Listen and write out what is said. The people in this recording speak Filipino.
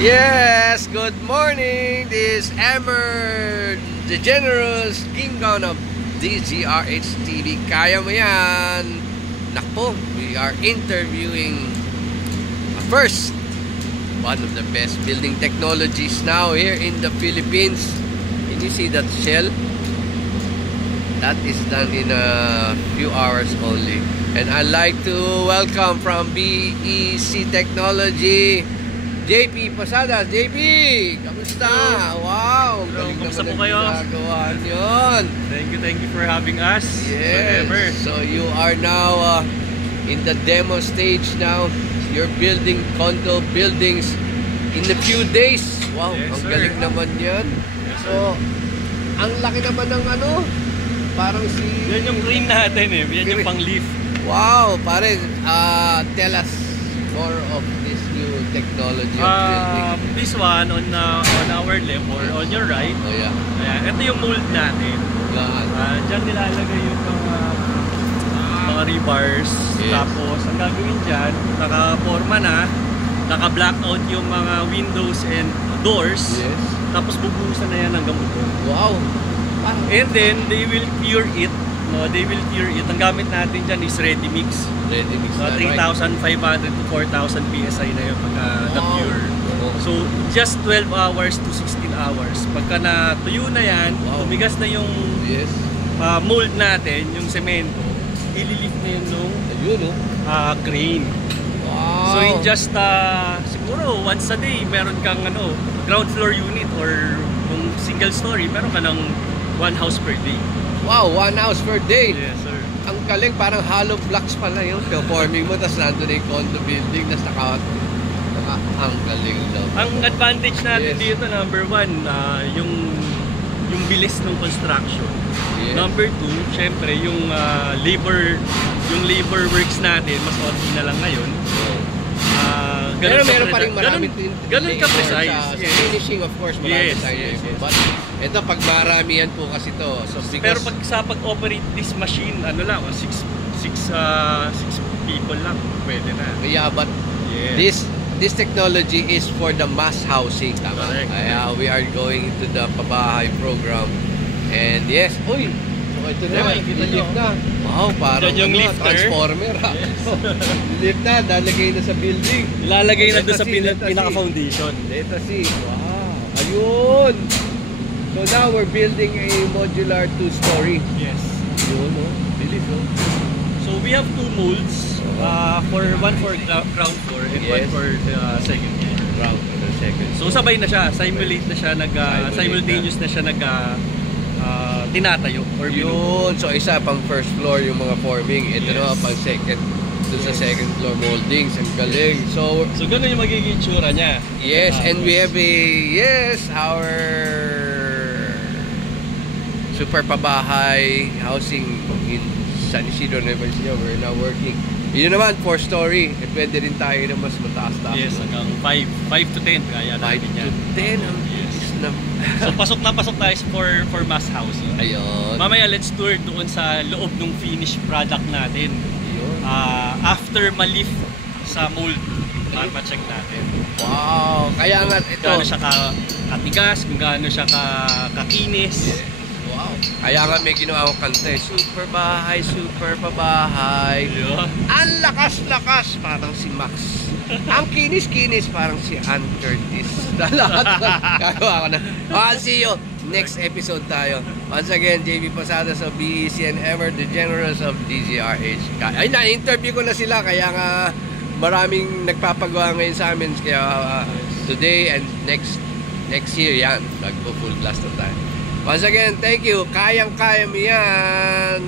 Yes, good morning. This is Emer, the generous King Kong of DZRH TV. Kaya mo yan. Nako, we are interviewing first one of the best building technologies now here in the Philippines. Can you see that shell? That is done in a few hours only. And I'd like to welcome from BEC Technology, JP Posadas. JP, kamusta? Wow, galing kamusta naman po kayo? Ginagawa yun. Thank you for having us. Yes, Forever. so you are now in the demo stage now. You're building condo buildings in a few days. Wow, Yes, ang sir. galing naman yan. Yes, sir. So, ang laki naman ng ano, parang si... Yan yung crane natin eh. Yan yung pang-lift. Wow, pare, tell us more of this new technology of building. This one on our left or on your right. Oh yeah. Ayan, ito yung mold natin. Yan. Diyan nilalagay yung mga rebars. Yes. Tapos ang gagawin dyan, naka-forma na, naka-blackout yung mga windows and doors. Yes. Tapos bubuhusan na yan hanggang buto. Wow. Parang, And then they will cure it. No, they will cure it. Ang gamit natin dyan is ready mix. ready mix na, right? 3,500 to 4,000 PSI na yun pagka na-cure. Oo. So, just 12 hours to 16 hours. Pagka natuyo na yan, Wow. tumigas na yung Yes. mold natin, yung semento, ililift na yun nung Ayun, oh. crane. Wow. So, in just, siguro, once a day, meron kang ground floor unit or kung single story, meron ka ng 1 house per day. Wow, 1 house per day. Yes, sir. Ang galing, parang hollow blocks pala yung performing mo, tapos nandun na yung condo building, tapos ang galing daw. Ang advantage natin Yes. dito, number 1, yung bilis ng construction. Yes. Number 2, syempre yung labor works natin, mas okay na lang ngayon. Pero meron pa rin marami ganun ka precise. sa Yes. finishing, of course, marami Yes, tayo. yes, yes. But ito, pag maramihan po kasi to, so Pero because pag-operate this machine, six people lang, pwede na. yeah, but Yes. this technology is for the mass housing, tama? Correct. Kaya we are going into the pabahay program. And yes, uy, so ito na, Yeah, kita nyo. lift na. Wow, parang Yan yung lifter. transformer ha. Lift na, dalagay na sa building. Ilalagay na doon sa Let us see. pinaka-foundation. Let us see. Wow, ayun. So now we're building a modular 2-story. Yes. Yun, oh. Bilis, oh. So we have 2 molds, one for ground floor and one Yes. for the second floor. Ground and the second. So sabay na siya, simulate na siya, simultaneous na siya tinatayo or Yun, binubuo. so isa pang first floor yung mga forming. Ito Yes. naman pang second. Doon sa second floor moldings. Ang galing. So, So ganun yung magiging tsura niya. yes, and we have our super pabahay housing in San Isidro, Nueva Ecija. We're now working. Yun naman, 4-story. Eh, pwede rin tayo na mas mataas-taas. Yes, hanggang 5 to 10 kaya 5 natin yan. to 10. Ang Yes. bilis na. So pasok tayo for mass housing. Ayun. Mamaya let's tour doon sa loob ng finished product natin. Ayun. After ma-lift sa mold, para ma-check natin. Wow. Kaya nga Kung ito. gaano siya katigas, kung gaano siya kakinis. Yes. Wow. Kaya nga may ginawa akong kanta eh. Super bahay, super pabahay. Diba? Ang lakas-lakas, parang si Max. Ang kinis-kinis, parang si Ann Curtis. Lahat gagawa ko na. I'll see you next episode tayo. Once again, JP Posadas of BEC and Ever, the generous of DZRH. Ay, na-interview ko na sila, kaya nga maraming nagpapagawa ngayon sa amin. Kaya today and next year, yan. Magpo-full blast na tayo. Once again, thank you. Kayang-kaya mo yan.